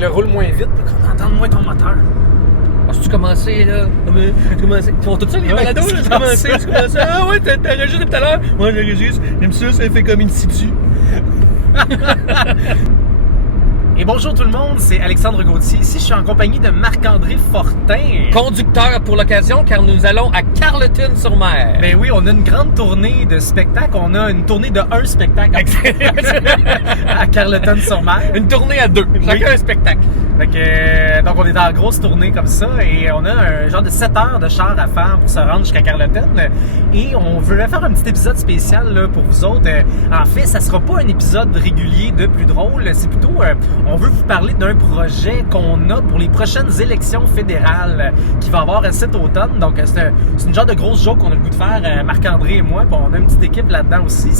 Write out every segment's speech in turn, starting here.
le roule moins vite pour qu'on entende moins ton moteur. As-tu commencé, là? Tu commencé? Ils font tout ça, les balados, là? Tu commencé? Ah ouais, t'enregistres tout à l'heure? Moi, j'enregistre. J'aime ça fait comme une situ. Et bonjour tout le monde, c'est Alexandre Gauthier. Ici, je suis en compagnie de Marc-André Fortin. Conducteur pour l'occasion, car nous allons à Carleton-sur-Mer. Ben oui, on a une grande tournée de spectacles. On a une tournée de un spectacle à Carleton-sur-Mer. Une tournée à deux, chacun un spectacle. Fait que, donc on est en grosse tournée comme ça et on a un genre de 7 heures de char à faire pour se rendre jusqu'à Carleton. Et on voulait faire un petit épisode spécial là, pour vous autres. En fait, ça sera pas un épisode régulier de Plus Drôle. C'est plutôt, on veut vous parler d'un projet qu'on a pour les prochaines élections fédérales qui va avoir cet automne. Donc c'est une genre de grosse joke qu'on a le goût de faire, Marc-André et moi. Puis on a une petite équipe là-dedans aussi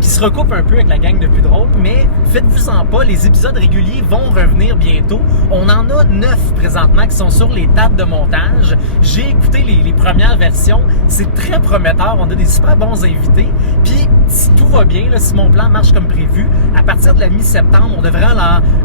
qui se recoupe un peu avec la gang de Plus Drôle. Mais faites-vous-en pas, les épisodes réguliers vont revenir bientôt. On en a 9 présentement qui sont sur les tables de montage. J'ai écouté les premières versions. C'est très prometteur. On a des super bons invités. Puis, si tout va bien, là, si mon plan marche comme prévu, à partir de la mi-septembre, on devrait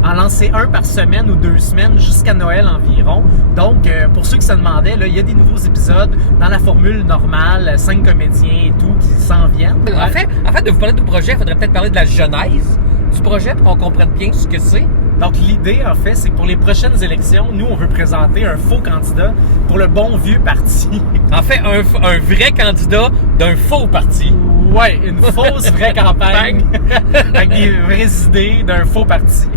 en lancer un par semaine ou 2 semaines jusqu'à Noël environ. Donc, pour ceux qui se demandaient, là, il y a des nouveaux épisodes dans la formule normale, 5 comédiens et tout qui s'en viennent. En fait, de vous parler du projet, il faudrait peut-être parler de la genèse du projet pour qu'on comprenne bien ce que c'est. Donc, l'idée, en fait, c'est que pour les prochaines élections, nous, on veut présenter un faux candidat pour le bon vieux parti. En fait, un vrai candidat d'un faux parti. Ouais, une fausse vraie campagne avec des vraies idées d'un faux parti.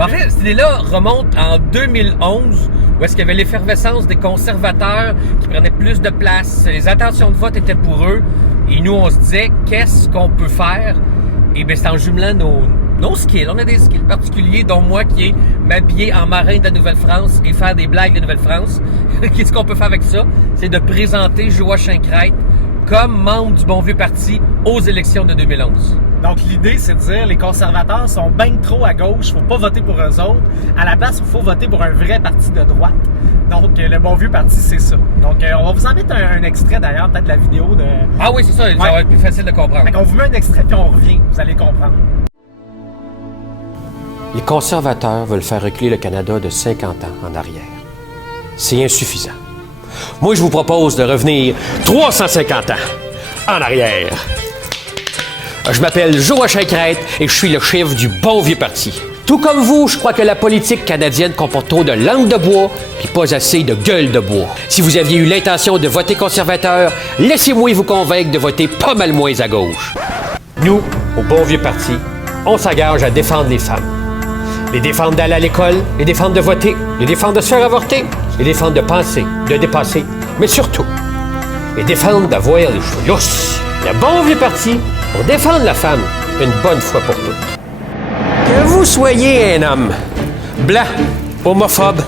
En fait, cette idée-là remonte en 2011, où est-ce qu'il y avait l'effervescence des conservateurs qui prenaient plus de place. Les intentions de vote étaient pour eux. Et nous, on se disait, qu'est-ce qu'on peut faire? Et bien, c'est en jumelant nos skills. On a des skills particuliers, dont moi qui est m'habiller en marin de la Nouvelle-France et faire des blagues de Nouvelle-France. Qu'est-ce qu'on peut faire avec ça? C'est de présenter Joachim Crête comme membre du bon vieux parti aux élections de 2011. Donc, l'idée, c'est de dire les conservateurs sont bien trop à gauche, faut pas voter pour eux autres. À la place, il faut voter pour un vrai parti de droite. Donc, le bon vieux parti, c'est ça. Donc, on va vous en mettre un extrait d'ailleurs, peut-être de la vidéo de... Ah oui, c'est ça, ça va être plus facile de comprendre. On vous met un extrait puis on revient, vous allez comprendre. Les conservateurs veulent faire reculer le Canada de 50 ans en arrière. C'est insuffisant. Moi, je vous propose de revenir 350 ans en arrière. Je m'appelle Joachim Crête et je suis le chef du bon vieux parti. Tout comme vous, je crois que la politique canadienne comporte trop de langue de bois puis pas assez de gueule de bois. Si vous aviez eu l'intention de voter conservateur, laissez-moi vous convaincre de voter pas mal moins à gauche. Nous, au bon vieux parti, on s'engage à défendre les femmes. Les défendre d'aller à l'école, les défendre de voter, les défendre de se faire avorter, les défendre de penser, de dépasser, mais surtout, les défendre d'avoir les cheveux lousses. Le bon vieux parti pour défendre la femme une bonne fois pour toutes. Que vous soyez un homme blanc, homophobe,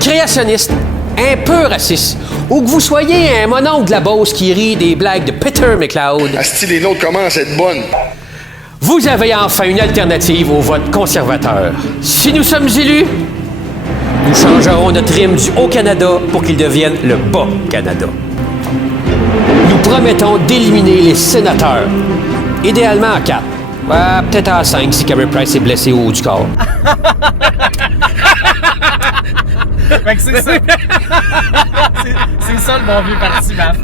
créationniste, un peu raciste, ou que vous soyez un mononcle de la Beauce qui rit des blagues de Peter McLeod. Asti, les nôtres commencent à être bonnes. Vous avez enfin une alternative au vote conservateur. Si nous sommes élus, nous changerons notre hymne du Haut-Canada pour qu'il devienne le Bas-Canada. Nous promettons d'éliminer les sénateurs, idéalement à 4. Peut-être à 5 si Carey Price est blessé au haut du corps. Fait que c'est ça. C'est ça le bon vieux parti, Maf.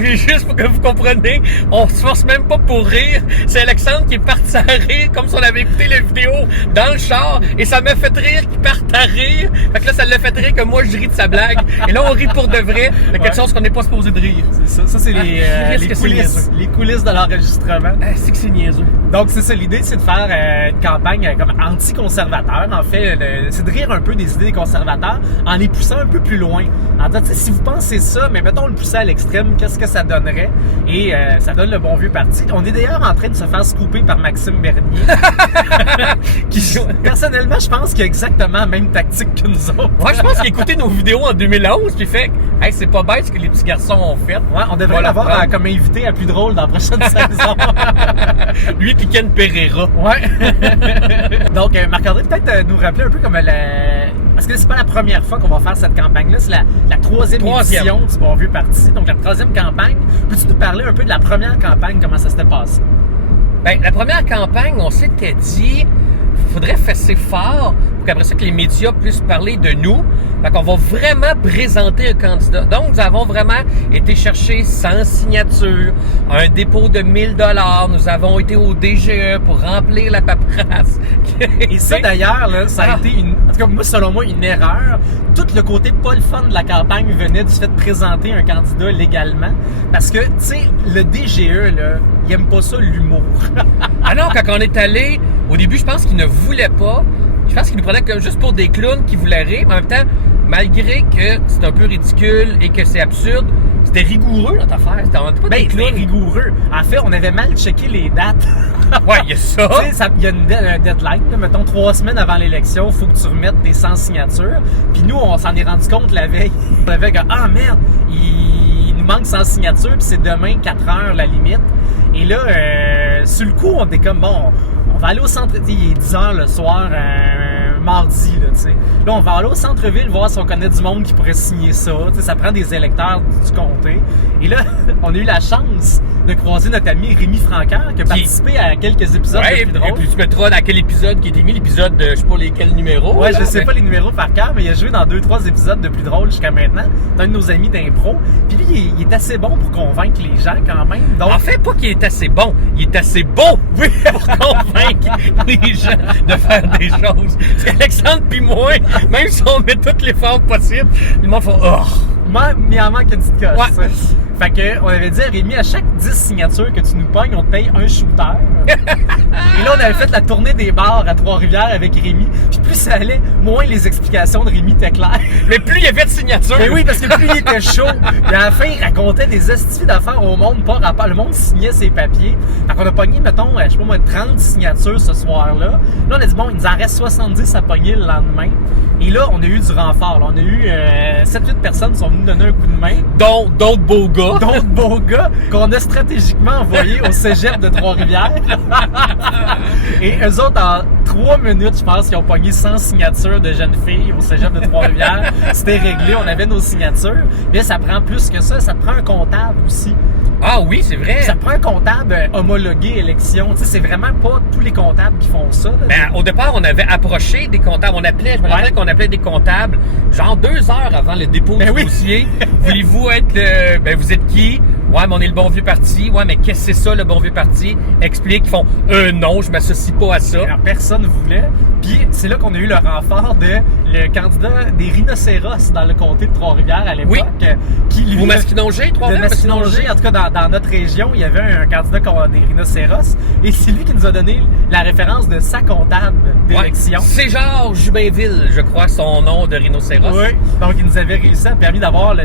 Juste pour que vous compreniez, on se force même pas pour rire. C'est Alexandre qui est parti à rire comme si on avait écouté la vidéo dans le char et ça m'a fait rire qu'il parte à rire. Fait que là, ça l'a fait rire que moi, je ris de sa blague. Et là, on rit pour de vrai de quelque chose qu'on n'est pas supposé de rire. C'est ça. Ça, c'est les coulisses de l'enregistrement. C'est que c'est niaiseux. Donc, c'est ça. L'idée, c'est de faire une campagne comme anti-conservateur. En fait, c'est de rire un peu des idées des conservateurs en les poussant un peu plus loin. En disant, si vous pensez ça, mais mettons le pousser à l'extrême, qu'est-ce que ça donnerait? Et ça donne le bon vieux parti. On est d'ailleurs en train de se faire scooper par Maxime Bernier. Personnellement, je pense qu'il a exactement la même tactique que nous autres. Moi, je pense qu'il a écouté nos vidéos en 2011 puis fait hey, c'est pas bête ce que les petits garçons ont fait. Ouais, on devrait l'avoir comme invité à Plus Drôle dans la prochaine saison. Lui puis Ken Pereira. Ouais. Donc, Marc-André, peut-être nous rappeler un peu comme parce que c'est pas la première fois qu'on va faire cette campagne-là, c'est la troisième édition du Bon Vieux Parti, donc la troisième campagne. Peux-tu nous parler un peu de la première campagne, comment ça s'était passé? Bien, la première campagne, on s'était dit, faudrait fesser fort pour qu'après ça que les médias puissent parler de nous. Fait qu'on va vraiment présenter un candidat. Donc, nous avons vraiment été chercher 100 signatures, un dépôt de 1000 $. Nous avons été au DGE pour remplir la paperasse. Et ça, d'ailleurs, là, ça a été, en tout cas, moi, selon moi, une erreur. Tout le côté pas le fun de la campagne venait du fait de présenter un candidat légalement. Parce que, tu sais, le DGE, là, il aime pas ça, l'humour. Ah non, quand on est allé, au début, je pense qu'il ne voulait pas. Je pense qu'il nous prenait comme juste pour des clowns qui voulaient rire. Mais en même temps, malgré que c'est un peu ridicule et que c'est absurde, c'était rigoureux, notre affaire. C'était pas des clowns. C'était rigoureux. En fait, on avait mal checké les dates. Ouais, il y a ça. Tu sais, il y a un deadline. Là, mettons, 3 semaines avant l'élection, il faut que tu remettes tes 100 signatures. Puis nous, on s'en est rendu compte la veille. On avait dit, ah merde, il nous manque 100 signatures, puis c'est demain, 4 heures la limite. Et là, sur le coup, on était comme, bon, on va aller au centre, il est 10 heures le soir, mardi, là, tu sais. Là, on va aller au centre-ville voir si on connaît du monde qui pourrait signer ça. Tu sais, ça prend des électeurs du comté. Et là, on a eu la chance de croiser notre ami Rémi Francaire qui a participé à quelques épisodes de Plus drôle. Et puis tu mettras dans quel épisode qui a été mis, l'épisode de, je sais pas lesquels numéros. Ouais, je sais pas les numéros par cœur, mais il a joué dans 2-3 épisodes de Plus drôle jusqu'à maintenant. C'est un de nos amis d'impro. Puis lui, il est assez bon pour convaincre les gens quand même. Donc... En fait, pas qu'il est assez bon, il est assez beau pour convaincre les gens de faire des choses. Parce qu'Alexandre pis moi, même si on met toutes les formes possibles, le monde fait « Oh! » Mais il en manque une petite coche. Ouais. Fait que, on avait dit à Rémi, à chaque 10 signatures que tu nous pognes, on te paye un shooter. Et là, on avait fait la tournée des bars à Trois-Rivières avec Rémi. Puis plus ça allait, moins les explications de Rémi étaient claires. Mais plus il y avait de signatures. Mais oui, parce que plus il était chaud. Et à la fin, il racontait des estifs d'affaires au monde, pas rapport. Le monde signait ses papiers. Fait qu'on a pogné, mettons, je sais pas moi, 30 signatures ce soir-là. Là, on a dit, bon, il nous en reste 70 à pogner le lendemain. Et là, on a eu du renfort. Là. On a eu 7-8 personnes qui sont venues donner un coup de main. Dont d'autres beaux gars. D'autres beaux gars qu'on a stratégiquement envoyés au cégep de Trois-Rivières. Et eux autres, en 3 minutes, je pense, qu'ils ont pogné 100 signatures de jeunes filles au cégep de Trois-Rivières. C'était réglé, on avait nos signatures. Mais ça prend plus que ça, ça te prend un comptable aussi. Ah oui, c'est vrai. Ça prend un comptable homologué élection. Tu sais, c'est vraiment pas tous les comptables qui font ça. Là. Ben, au départ, on avait approché des comptables. Je me rappelle qu'on appelait des comptables genre 2 heures avant le dépôt du dossier. Voulez-vous être vous êtes qui? Ouais, mais on est le bon vieux parti. Ouais, mais qu'est-ce que c'est ça, le bon vieux parti? Explique. Ils font, non, je m'associe pas à ça. Alors, personne voulait. Puis, c'est là qu'on a eu le renfort de le candidat des rhinocéros dans le comté de Trois-Rivières à l'époque. Oui. Qui, lui, ou Masquinongé, Trois-Rivières? Masquinongé, en tout cas, dans notre région, il y avait un candidat des rhinocéros. Et c'est lui qui nous a donné la référence de sa comptable d'élection. Ouais. C'est genre Jubinville, je crois, son nom de rhinocéros. Oui. Donc, il nous avait permis d'avoir le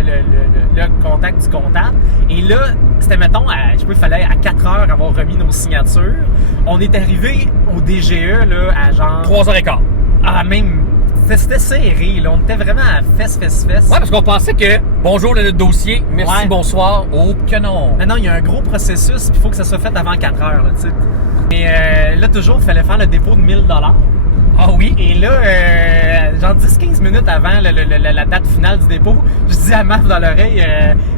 contact du comptable. Et là, c'était, mettons, je sais pas, il fallait à 4 heures avoir remis nos signatures. On est arrivé au DGE, là, à genre... 3h15. Ah, même... C'était serré, là. On était vraiment à fesse. Ouais, parce qu'on pensait que, bonjour, le dossier, merci, bonsoir, oh, que non. Non, il y a un gros processus, puis il faut que ça soit fait avant 4 heures, là, tu sais. Et là, toujours, il fallait faire le dépôt de 1000 $. Ah oui? Et là, genre 10-15 minutes avant la date finale du dépôt, je dis à Marc dans l'oreille,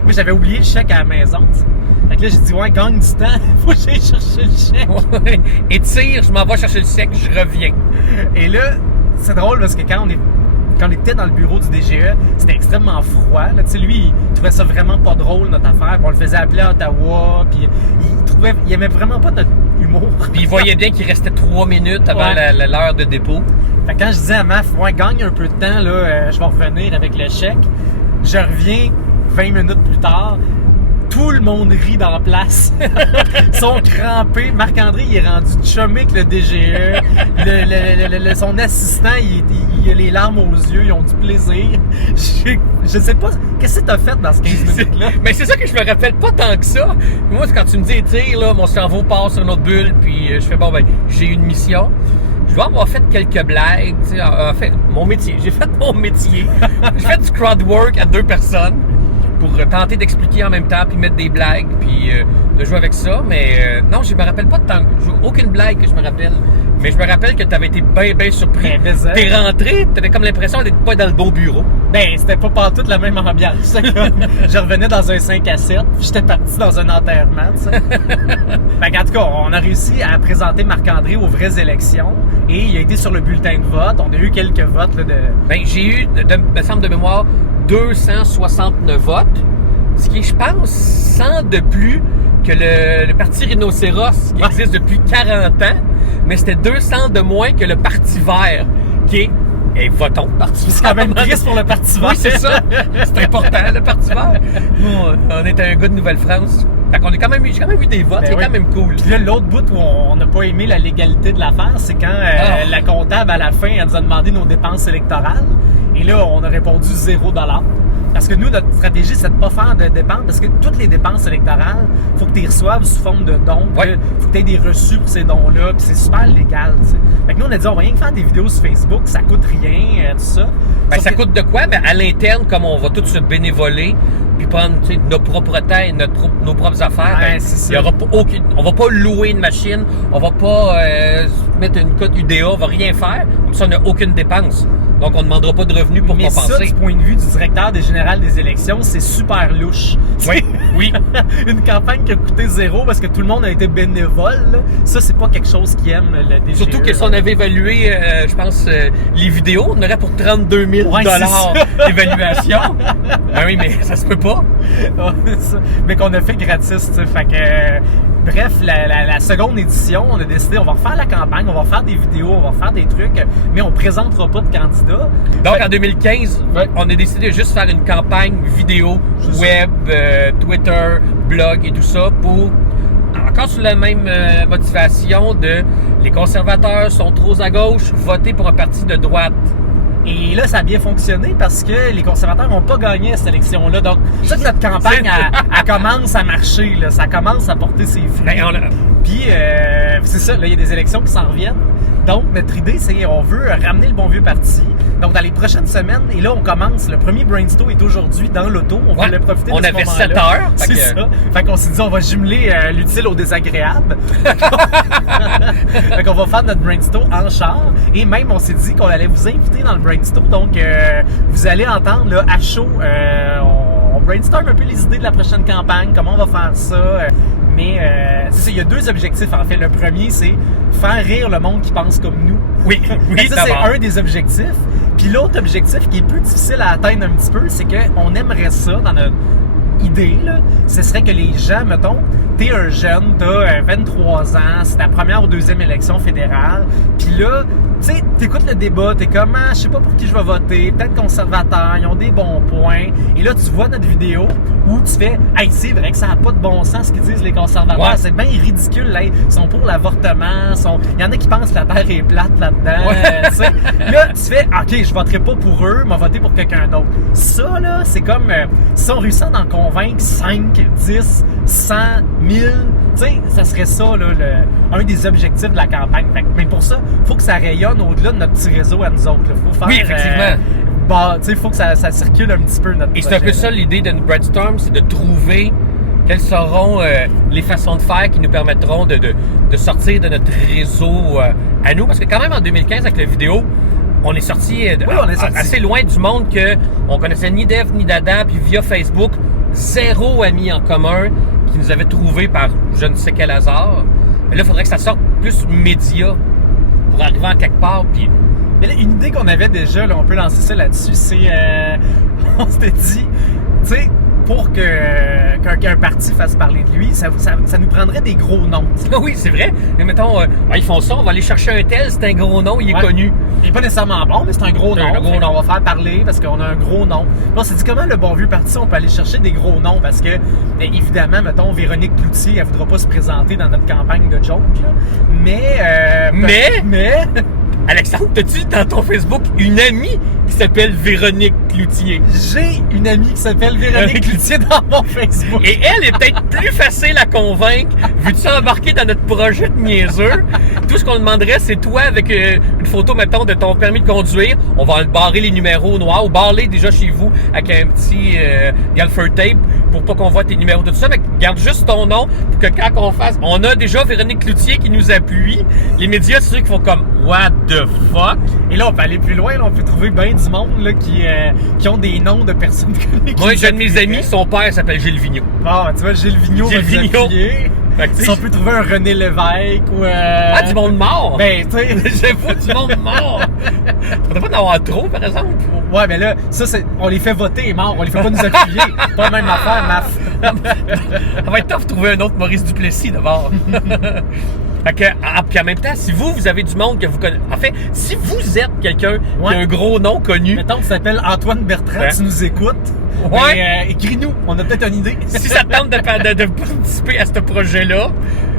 moi j'avais oublié le chèque à la maison. T'sais. Fait que là, j'ai dit, ouais, gagne du temps, faut que j'aille chercher le chèque. Ouais. Et tire, je m'en vais chercher le chèque, je reviens. Et là, c'est drôle parce que quand on était dans le bureau du DGE, c'était extrêmement froid. Là. Lui, il trouvait ça vraiment pas drôle, notre affaire. Puis on le faisait appeler à Ottawa. Puis il aimait vraiment pas notre humour. Puis il voyait bien qu'il restait 3 minutes avant l'heure de dépôt. Fait que quand je disais à Maf, gagne un peu de temps, là, je vais revenir avec le chèque. Je reviens 20 minutes plus tard. Tout le monde rit dans la place. Ils sont crampés. Marc-André, il est rendu chumé avec le DGE. Son assistant, il a les larmes aux yeux. Ils ont du plaisir. Je sais pas, qu'est-ce que t'as fait dans ce 15 minutes-là? Mais c'est ça que je me rappelle pas tant que ça. Moi, quand tu me dis étire, là, mon cerveau part sur une autre bulle, puis je fais, j'ai une mission. Je dois avoir fait quelques blagues. En fait, mon métier. J'ai fait mon métier. J'ai fait du crowd work à 2 personnes. pour tenter d'expliquer en même temps, puis mettre des blagues, puis de jouer avec ça. Mais non, je me rappelle pas de tant. Aucune blague que je me rappelle. Mais je me rappelle que tu avais été bien surpris. T'es rentré, t'avais comme l'impression d'être pas dans le bon bureau. Ben, c'était pas partout la même ambiance. Je revenais dans un 5 à 7, puis j'étais parti dans un enterrement, tu sais. En tout cas, on a réussi à présenter Marc-André aux vraies élections, et il a été sur le bulletin de vote. On a eu quelques votes, là, de... Ben, j'ai eu, me semble de mémoire, 269 votes, ce qui est, je pense, 100 de plus que le parti Rhinocéros, qui existe depuis 40 ans, mais c'était 200 de moins que le Parti vert, qui est... Et votons Parti vert. C'est quand même triste pour le Parti vert. Oui, c'est ça. C'est important, le Parti vert. Nous, on est un gars de Nouvelle-France. Fait qu'on a quand même eu des votes, Ben c'est quand même cool. Puis là, l'autre bout où on n'a pas aimé la légalité de l'affaire, c'est quand la comptable, à la fin, elle nous a demandé nos dépenses électorales. Et là, on a répondu 0 $. Parce que nous, notre stratégie, c'est de ne pas faire de dépenses, parce que toutes les dépenses électorales, il faut que tu les reçoives sous forme de dons. Il faut que tu aies des reçus pour ces dons-là, puis c'est super légal. T'sais. Fait que nous, on a dit, on va rien que faire des vidéos sur Facebook, ça coûte rien, tout ça. Ben, ça coûte de quoi? Ben, à l'interne, comme on va tous se bénévoler, puis prendre nos propres temps et nos propres affaires, Ouais, il y aura pas on va pas louer une machine, on va pas mettre une cote UDA, on va rien faire, comme ça on n'a aucune dépense. Donc on ne demandera pas de revenus pour Mais compenser. ça, du point de vue du directeur général des élections, c'est super louche. Oui. Une campagne qui a coûté 0 parce que tout le monde a été bénévole, là. Ça, c'est pas quelque chose qui aime le DGE. Surtout que si on avait évalué, je pense, les vidéos, on aurait pour 32 000 $ d'évaluation. Ben oui, mais ça se peut pas. Mais qu'on a fait gratis, tu sais. Fait que, bref, la seconde édition, on a décidé, on va refaire la campagne, on va faire des vidéos, on va faire des trucs, mais on présentera pas de candidats. Donc, en 2015, on a décidé de juste faire une campagne vidéo, web, Twitter, blog et tout ça pour, encore sous la même motivation de les conservateurs sont trop à gauche, voter pour un parti de droite. Et là, ça a bien fonctionné parce que les conservateurs n'ont pas gagné cette élection-là. Donc, ça que notre campagne, elle commence à marcher. Là. Ça commence à porter ses fruits. Puis, c'est ça, là, il y a des élections qui s'en reviennent. Donc, notre idée, c'est qu'on veut ramener le bon vieux parti. Donc, dans les prochaines semaines, et là, on commence. Le premier brainstorm est aujourd'hui dans l'auto. On va le profiter de ce moment-là. On avait 7 heures. C'est ça. Fait qu'on s'est dit, on va jumeler l'utile au désagréable. Fait qu'on va faire notre brainstorm en char. Et même, on s'est dit qu'on allait vous inviter dans le brainstorm. Donc, vous allez entendre là, à chaud, on brainstorm un peu les idées de la prochaine campagne, comment on va faire ça. Mais c'est ça, il y a deux objectifs en fait. Le premier, c'est faire rire le monde qui pense comme nous. Oui, ça, c'est un des objectifs. Puis l'autre objectif qui est plus difficile à atteindre un petit peu, c'est qu'on aimerait ça dans notre idée, là, ce serait que les gens, mettons, t'es un jeune, t'as 23 ans, c'est ta première ou deuxième élection fédérale, puis là, tu sais, t'écoutes le débat, t'es comme, je sais pas pour qui je vais voter, peut-être conservateur, ils ont des bons points, et là, tu vois notre vidéo où tu fais, hey, c'est vrai que ça n'a pas de bon sens ce qu'ils disent les conservateurs, c'est bien ridicule, là, ils sont pour l'avortement, il y en a qui pensent que la Terre est plate là-dedans, tu sais. Là, tu fais, ok, je voterai pas pour eux, mais voter pour quelqu'un d'autre. Ça, là, c'est comme, si on réussit d'en convaincre 5, 10, 100, 1000, tu sais, ça serait ça, là, un des objectifs de la campagne. Fait que, mais pour ça, il faut que ça rayonne au-delà de notre petit réseau à nous autres. Il faut faire, oui, effectivement. Tu sais, il faut que ça circule un petit peu notre Et c'est un peu ça l'idée de notre brainstorm, c'est de trouver quelles seront les façons de faire qui nous permettront de sortir de notre réseau à nous. Parce que quand même, en 2015, avec la vidéo, on est sorti assez loin du monde qu'on connaissait ni Dev ni Dada, puis via Facebook, 0 amis en commun qui nous avaient trouvé par je ne sais quel hasard. Mais là, il faudrait que ça sorte plus média pour arriver en quelque part. Puis... Mais là, une idée qu'on avait déjà, là, on peut lancer ça là-dessus, c'est... on s'était dit, tu sais, pour qu'un parti fasse parler de lui, ça nous prendrait des gros noms. Oui, c'est vrai. Mais mettons, ils font ça, on va aller chercher un tel, c'est un gros nom, il est connu. Il n'est pas nécessairement bon, mais c'est un gros nom. On va faire parler parce qu'on a un gros nom. Là, on s'est dit comment le bon vieux parti, on peut aller chercher des gros noms parce que, évidemment, mettons, Véronique Cloutier, elle voudra pas se présenter dans notre campagne de joke. Là. Mais Alexandre, t'as-tu dans ton Facebook une amie qui s'appelle Véronique Cloutier? J'ai une amie qui s'appelle Véronique Cloutier dans mon Facebook. Et elle est peut-être plus facile à convaincre, vu-tu embarquer dans notre projet de niaiseux. Tout ce qu'on demanderait, c'est toi avec une photo, mettons, de ton permis de conduire. On va barrer les numéros noirs ou barrer déjà chez vous avec un petit gaffer tape pour pas qu'on voit tes numéros, tout ça. Mais garde juste ton nom pour que quand on fasse... On a déjà Véronique Cloutier qui nous appuie. Les médias, c'est ceux qui font comme « What the fuck? » Et là, on peut aller plus loin. Là, on peut trouver bien du monde là, qui ont des noms de personnes connues. Moi, j'ai un de mes amis, son père s'appelle Gilles Vigneault. Ah, tu vois, Gilles Vigneault va nous appuyer. Si on peut trouver un René Lévesque ou... Ah, du monde mort! Ben, tu sais... J'avoue, du monde mort! Faudrait pas en avoir trop, par exemple. Ouais, mais là, ça, on les fait voter, mort. On les fait pas nous appuyer. Pas la même affaire, maf. Ça va être tough de trouver un autre Maurice Duplessis, d'abord. Fait que, puis en même temps, si vous avez du monde que vous connaissez... En fait, si vous êtes quelqu'un qui a un gros nom connu... Mettons que tu t'appelles Antoine Bertrand, tu nous écoutes. Ouais. Ben, écris-nous, on a peut-être une idée. Si ça te tente de participer à ce projet-là,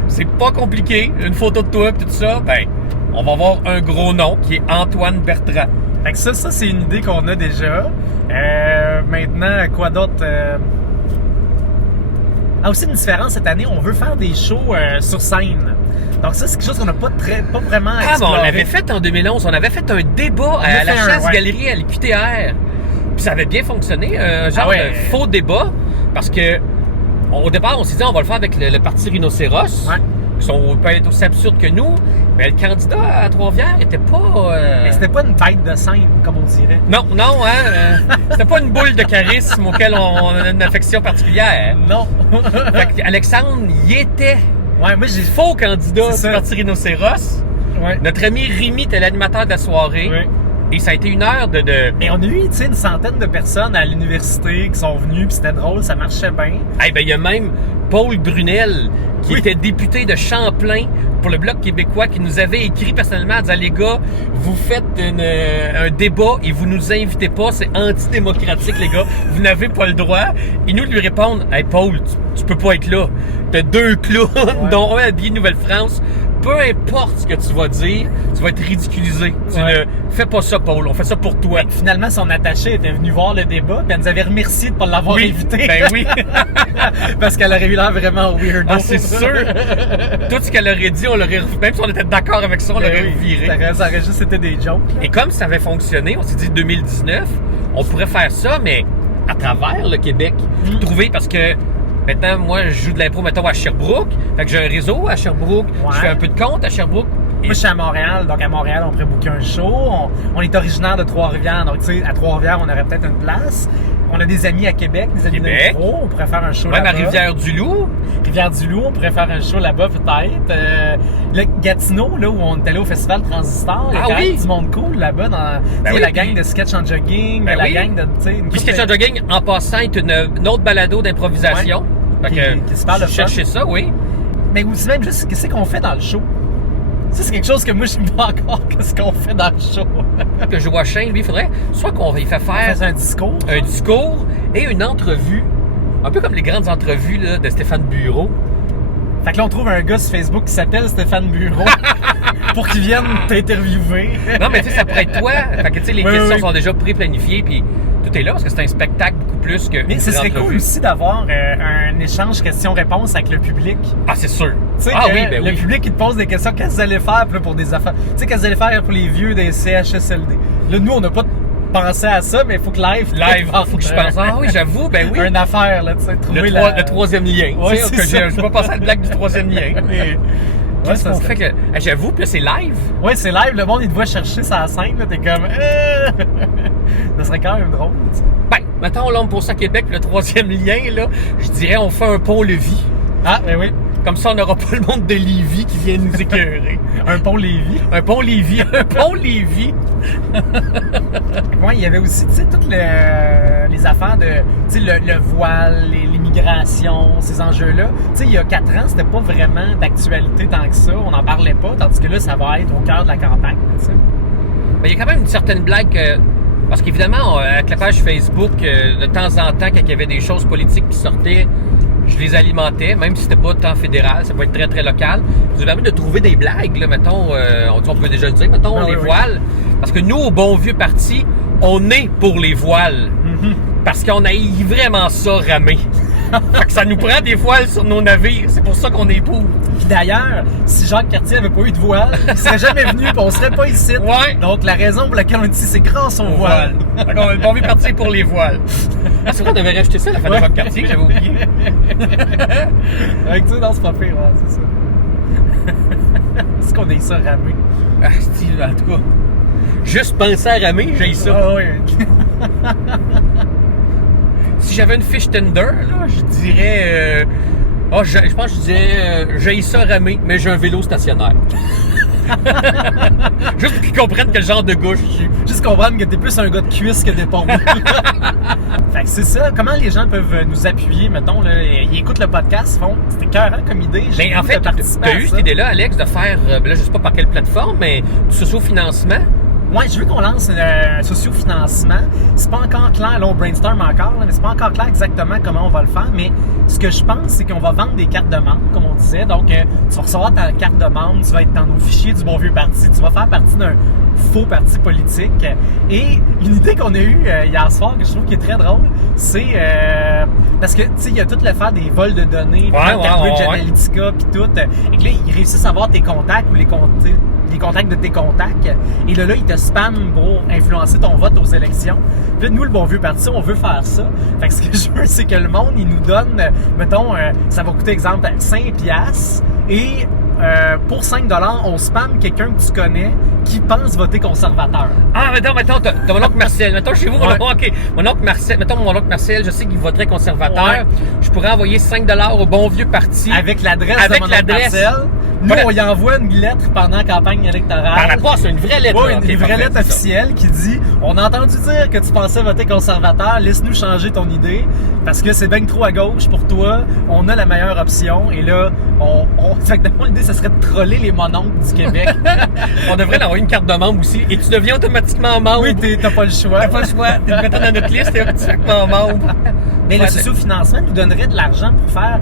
c'est pas compliqué. Une photo de toi et tout ça, ben, on va avoir un gros nom qui est Antoine Bertrand. Fait que ça c'est une idée qu'on a déjà. Maintenant, quoi d'autre? Ah, aussi une différence cette année, on veut faire des shows sur scène. Donc ça, c'est quelque chose qu'on n'a pas vraiment exploré. Ah, bon, on l'avait fait en 2011. On avait fait un débat à la Chasse-Galerie à l'UQTR. Puis ça avait bien fonctionné, un genre de faux débat, parce que au départ, on s'est dit on va le faire avec le parti Rhinocéros, qui peut être aussi absurde que nous, mais le candidat à Trois-Rivières était pas... Mais c'était pas une bête de scène, comme on dirait. Non, c'était pas une boule de charisme auquel on a une affection particulière. Non. Fait qu'Alexandre, il était moi j'ai faux candidat du parti Rhinocéros. Ouais. Notre ami Rémi était l'animateur de la soirée. Ouais. Et ça a été une heure de... Mais on a eu, tu sais, une centaine de personnes à l'université qui sont venues, puis c'était drôle, ça marchait bien. Eh ben, il y a même Paul Brunel, qui était député de Champlain pour le Bloc québécois, qui nous avait écrit personnellement en disant « Les gars, vous faites un débat et vous nous invitez pas, c'est antidémocratique, les gars, vous n'avez pas le droit. » Et nous lui répondre « Hey Paul, tu peux pas être là. T'as 2 clowns, dont un à Billet Nouvelle-France. Peu importe ce que tu vas dire, tu vas être ridiculisé. Tu ne fais pas ça, Paul. On fait ça pour toi. » Finalement, son attaché était venu voir le débat, puis elle nous avait remercié de ne pas l'avoir invité. Ben oui. Parce qu'elle aurait eu l'air vraiment weirdo. Ah, c'est sûr. Tout ce qu'elle aurait dit, on l'aurait... Même si on était d'accord avec ça, on l'aurait viré. Ça aurait juste été des jokes. Et comme ça avait fonctionné, on s'est dit 2019, on pourrait faire ça, mais à travers le Québec. Trouver, parce que maintenant, moi, je joue de l'impro, mettons, à Sherbrooke. Fait que j'ai un réseau à Sherbrooke. Je fais un peu de compte à Sherbrooke. Moi, je suis à Montréal. Donc, à Montréal, on pourrait booker un show. On est originaire de Trois-Rivières. Donc, tu sais, à Trois-Rivières, on aurait peut-être une place. On a des amis à Québec, des amis de métro. On pourrait faire un show là-bas. Même à Rivière-du-Loup. Rivière-du-Loup, on pourrait faire un show là-bas, peut-être. Le Gatineau, là, où on est allé au Festival Transistor. Il y a quand même du monde cool là-bas. Dans la gang de sketch en jogging, la gang de... Puis sketch en jogging, en passant, est une autre balado d'improvisation. Qui se parle de chercher ça, oui. Mais aussi même juste, qu'est-ce qu'on fait dans le show? Ça, c'est quelque chose que moi, je ne sais pas encore qu'est-ce qu'on fait dans le show. Que je vois Shane, lui, il faudrait soit qu'on lui fait faire un discours. Un discours et une entrevue. Un peu comme les grandes entrevues là, de Stéphane Bureau. Fait que là, on trouve un gars sur Facebook qui s'appelle Stéphane Bureau pour qu'il vienne t'interviewer. Non, mais tu sais, ça pourrait être toi. Fait que tu sais, les questions sont déjà pré-planifiées, puis tout est là, parce que c'est un spectacle beaucoup plus que... Mais ce serait cool aussi d'avoir un échange questions-réponses avec le public. Ah, c'est sûr. Tu sais, le public, il te pose des questions. Qu'est-ce que vous allez faire pour des affaires? Tu sais, qu'est-ce que vous allez faire pour les vieux des CHSLD? Là, nous, on n'a pas pensé à ça, mais il faut que live, faut que je pense. Ah oui, j'avoue, ben oui. Une affaire, là, tu sais, trouver le troisième lien. Ouais, tu sais, je vais pas passer à la blague du troisième lien. Mais... Qu'est-ce qu'on fait que... J'avoue, puis là, c'est live. Oui, c'est live. Le monde, il te voit chercher sa scène. Là, t'es comme... Ça serait quand même drôle. Tu sais. Ben, mettons, l'homme pour ça Québec, le troisième lien, là, je dirais, on fait un pont-levis. Ah, ben oui. Comme ça, on n'aura pas le monde de Lévis qui vient nous écœurer. Un pont Lévis. Un pont Lévis. Un pont Lévis. Oui, il y avait aussi, tu sais, toutes les affaires de, tu sais, le voile, l'immigration, ces enjeux-là. Tu sais, il y a 4 ans, c'était pas vraiment d'actualité tant que ça. On n'en parlait pas, tandis que là, ça va être au cœur de la campagne, tu sais. Mais il y a quand même une certaine blague... Parce qu'évidemment, avec la page Facebook, de temps en temps, quand il y avait des choses politiques qui sortaient, Je les alimentais, même si c'était pas tant fédéral, ça peut être très, très local. Ça nous permet de trouver des blagues, là, mettons, on peut déjà le dire, mettons, les voiles. Parce que nous, au bon vieux parti, on est pour les voiles. Parce qu'on haït vraiment ça, ramer. Fait que ça nous prend des voiles sur nos navires. C'est pour ça qu'on est pour. Puis d'ailleurs, si Jacques Cartier avait pas eu de voile, il serait jamais venu et on serait pas ici. Ouais. Donc la raison pour laquelle on est ici, c'est grâce au voile. Fait qu'on a envie de partir pour les voiles. Ah, c'est vrai, on avait racheté ça à la fin de Jacques Cartier, j'avais oublié. Avec ça, non, c'est pas pire, ouais, c'est ça. C'est qu'on ait ça ramé. Ah, Steve, en tout cas. Juste penser à ramer, j'ai ça. Ah ouais. Si j'avais une fiche Tinder, là, je dirais... je pense que je dirais... j'ai ça ramer, mais j'ai un vélo stationnaire. Juste pour qu'ils comprennent quel genre de gauche je suis. Juste comprendre que t'es plus un gars de cuisse que d'épaule. Fait que c'est ça. Comment les gens peuvent nous appuyer, mettons, là, ils écoutent le podcast, font, c'était écœurant comme idée. Ben, en fait, t'as eu cette idée-là, Alex, de faire, là, je sais pas par quelle plateforme, mais du socio-financement. Ouais, je veux qu'on lance un socio-financement. C'est pas encore clair, là, on brainstorm encore, là, mais c'est pas encore clair exactement comment on va le faire. Mais ce que je pense, c'est qu'on va vendre des cartes de membres, comme on disait. Donc, tu vas recevoir ta carte de membre, tu vas être dans nos fichiers du bon vieux parti, tu vas faire partie d'un faux parti politique. Et une idée qu'on a eue hier soir, que je trouve qui est très drôle, c'est parce que, tu sais, il y a tout le faire des vols de données, Cambridge Analytica, puis tout. Et que là, ils réussissent à avoir tes contacts ou les contacts de tes contacts. Et là, ils te spamment pour influencer ton vote aux élections. Puis là, nous, le bon vieux parti, on veut faire ça. Fait que ce que je veux, c'est que le monde, il nous donne, mettons, ça va coûter, exemple, 5$. Et pour 5$, on spamme quelqu'un que tu connais qui pense voter conservateur. Ah, mettons, t'as mon oncle Marcel. Mettons, chez vous, mon oncle Marcel, mettons, mon oncle Marcel, je sais qu'il voterait conservateur. Ouais. Je pourrais envoyer 5$ au bon vieux parti. Avec l'adresse de mon oncle Marcel. Nous, on y envoie une lettre pendant la campagne électorale. Par la poste, une vraie lettre. Oui, une vraie lettre officielle qui dit « On a entendu dire que tu pensais voter conservateur, laisse-nous changer ton idée, parce que c'est bien trop à gauche pour toi, on a la meilleure option. » Et là, exactement, l'idée, ça serait de troller les mononcles du Québec. On devrait l'envoyer une carte de membre aussi, et tu deviens automatiquement membre. Oui, t'as pas le choix. T'as pas le choix. Tu le mettras dans notre liste, t'es automatiquement membre. Mais le socio-financement nous donnerait de l'argent pour faire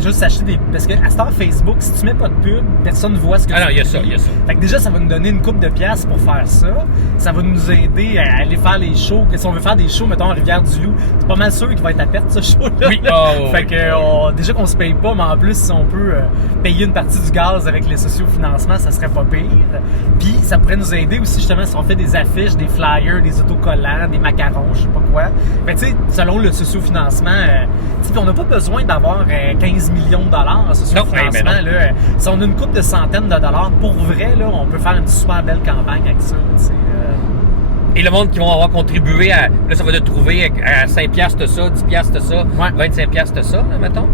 juste acheter des... Parce que à ce temps, Facebook, si tu mets pas de pub, personne ne voit ce que tu fais. Ah non, il y a ça. Fait que déjà, ça va nous donner une couple de piastres pour faire ça. Ça va nous aider à aller faire les shows. Si on veut faire des shows, mettons, à Rivière-du-Loup, c'est pas mal sûr qu'il va être à perte, ce show-là. Oui. Fait que déjà qu'on se paye pas, mais en plus, si on peut payer une partie du gaz avec les socio-financements, ça serait pas pire. Puis, ça pourrait nous aider aussi, justement, si on fait des affiches, des flyers, des autocollants, des macarons, je sais pas quoi. Fait tu sais, selon le socio-financement, on n'a pas besoin d'avoir 15 millions de dollars à socio-financement. Là, si on a une couple de centaines de dollars, pour vrai, là, on peut faire une super belle campagne avec ça. Et le monde qui vont avoir contribué à... Là, ça va te trouver à 5$ de ça, 10$ de ça, 25$ de ça, là, mettons.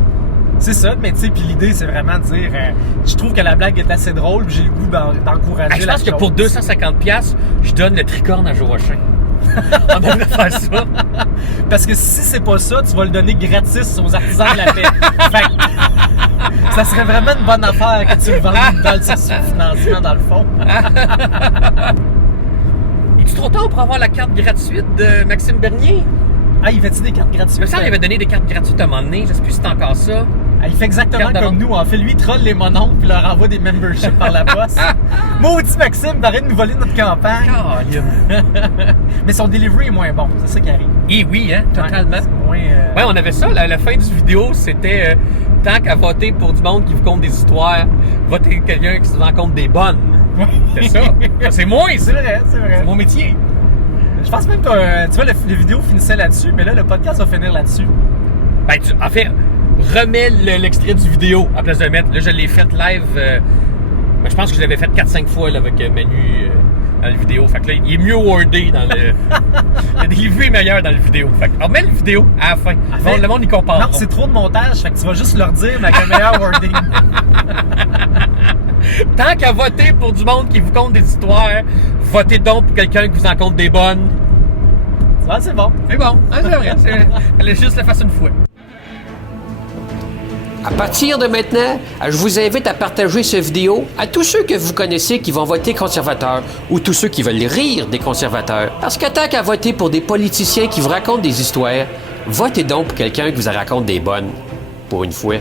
C'est ça, mais tu sais, puis l'idée, c'est vraiment de dire... je trouve que la blague est assez drôle, puis j'ai le goût d'encourager je pense que pour 250$, je donne le tricorne à Joachim. On devrait faire ça. Parce que si c'est pas ça, tu vas le donner gratis aux artisans de la paix. Fait que, ça serait vraiment une bonne affaire que tu le vendes dans le socio-financement, dans le fond. Es-tu trop tard pour avoir la carte gratuite de Maxime Bernier? Ah, il fait-tu des cartes gratuites? Mais ça, il avait donné des cartes gratuites à un moment donné. Je sais plus si c'est encore ça. Ah, il fait exactement comme nous. En fait, lui, il troll les mononcles puis leur envoie des memberships par la poste. Maudit Maxime, t'arrêtes de nous voler notre campagne. Mais son delivery est moins bon. C'est ça qui arrive. Et oui, hein, totalement. Ouais, ouais, on avait ça. À la fin du vidéo, c'était tant qu'à voter pour du monde qui vous compte des histoires, voter quelqu'un qui se rend compte des bonnes. C'est ça. C'est moi, c'est vrai, c'est vrai. C'est mon métier. Je pense même que, tu vois, la vidéo finissait là-dessus, mais là, le podcast va finir là-dessus. Ben, en fait, remets l'extrait du vidéo à place de le mettre. Là, je l'ai fait live. Je pense que je l'avais fait 4-5 fois là, avec Manu dans la vidéo. Fait que là, il est mieux wordé dans le... Il est vu meilleur dans la vidéo. Fait que remets la vidéo à la fin. Bon, le monde, il compare. Non, c'est trop de montage. Fait que tu vas juste leur dire avec un meilleur wording. Tant qu'à voter pour du monde qui vous compte des histoires, votez donc pour quelqu'un qui vous en compte des bonnes. Ah, c'est bon. C'est bon. Ah, c'est vrai. Elle est juste la face une fois. À partir de maintenant, je vous invite à partager cette vidéo à tous ceux que vous connaissez qui vont voter conservateur ou tous ceux qui veulent rire des conservateurs. Parce que tant qu'à voter pour des politiciens qui vous racontent des histoires, Votez donc pour quelqu'un qui vous en raconte des bonnes, pour une fois.